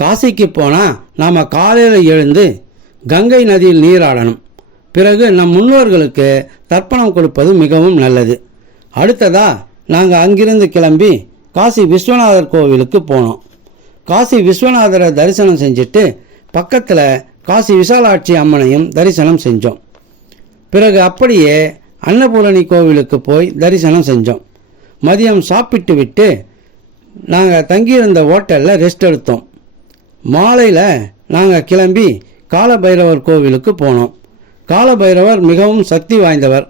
காசிக்கு போனால் நாம் காலையில் எழுந்து கங்கை நதியில் நீராடணும். பிறகு நம் முன்னோர்களுக்கு தர்ப்பணம் கொடுப்பது மிகவும் நல்லது. அடுத்ததாக நாங்கள் அங்கிருந்து கிளம்பி காசி விஸ்வநாதர் கோவிலுக்கு போனோம். காசி விஸ்வநாதரை தரிசனம் செஞ்சுட்டு பக்கத்தில் காசி விசாலாட்சி அம்மனையும் தரிசனம் செஞ்சோம். பிறகு அப்படியே அன்னபூரணி கோவிலுக்கு போய் தரிசனம் செஞ்சோம். மதியம் சாப்பிட்டு விட்டு நாங்கள் தங்கியிருந்த ஹோட்டலில் ரெஸ்ட் எடுத்தோம். மாலையில் நாங்கள் கிளம்பி காலபைரவர் கோவிலுக்கு போனோம். காலபைரவர் மிகவும் சக்தி வாய்ந்தவர்.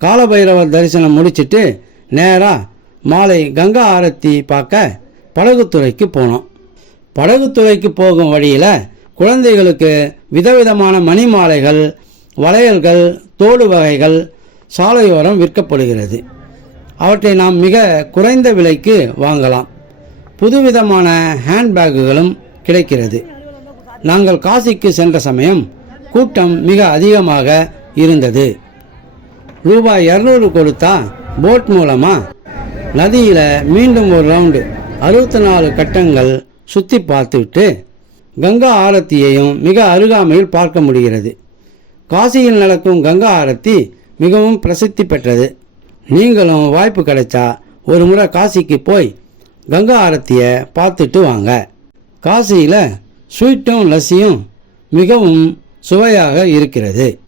காலபைரவர் தரிசனம் முடிச்சிட்டு நேராக மாலை கங்கா ஆரத்தி பார்க்க படகுத்துறைக்கு போனோம். படகுத்துறைக்கு போகும் வழியில் குழந்தைகளுக்கு விதவிதமான மணி மாலைகள் வளையல்கள் தோடு வகைகள் சாலையோரம் விற்கப்படுகிறது. அவற்றை நாம் மிக குறைந்த விலைக்கு வாங்கலாம். புதுவிதமான ஹேண்ட்பேக்குகளும் கிடைக்கிறது. நாங்கள் காசிக்கு சென்ற சமயம் கூட்டம் மிக அதிகமாக இருந்தது. ரூபாய் இரநூறு கொடுத்தா போட் மூலமாக நதியில் மீண்டும் ஒரு ரவுண்டு அறுபத்தி நாலு கட்டங்கள் சுற்றி பார்த்துவிட்டு கங்கா ஆரத்தியையும் மிக அருகாமையில் பார்க்க முடிகிறது. காசியில் நடக்கும் கங்கா ஆரத்தி மிகவும் பிரசித்தி பெற்றது. நீங்களும் வாய்ப்பு கிடைச்சா ஒரு முறை காசிக்கு போய் கங்கா ஆரத்தியை பார்த்துட்டு வாங்க. காசியில் ஸ்வீட்டும் லஸ்ஸியும் மிகவும் சுவையாக இருக்கிறது.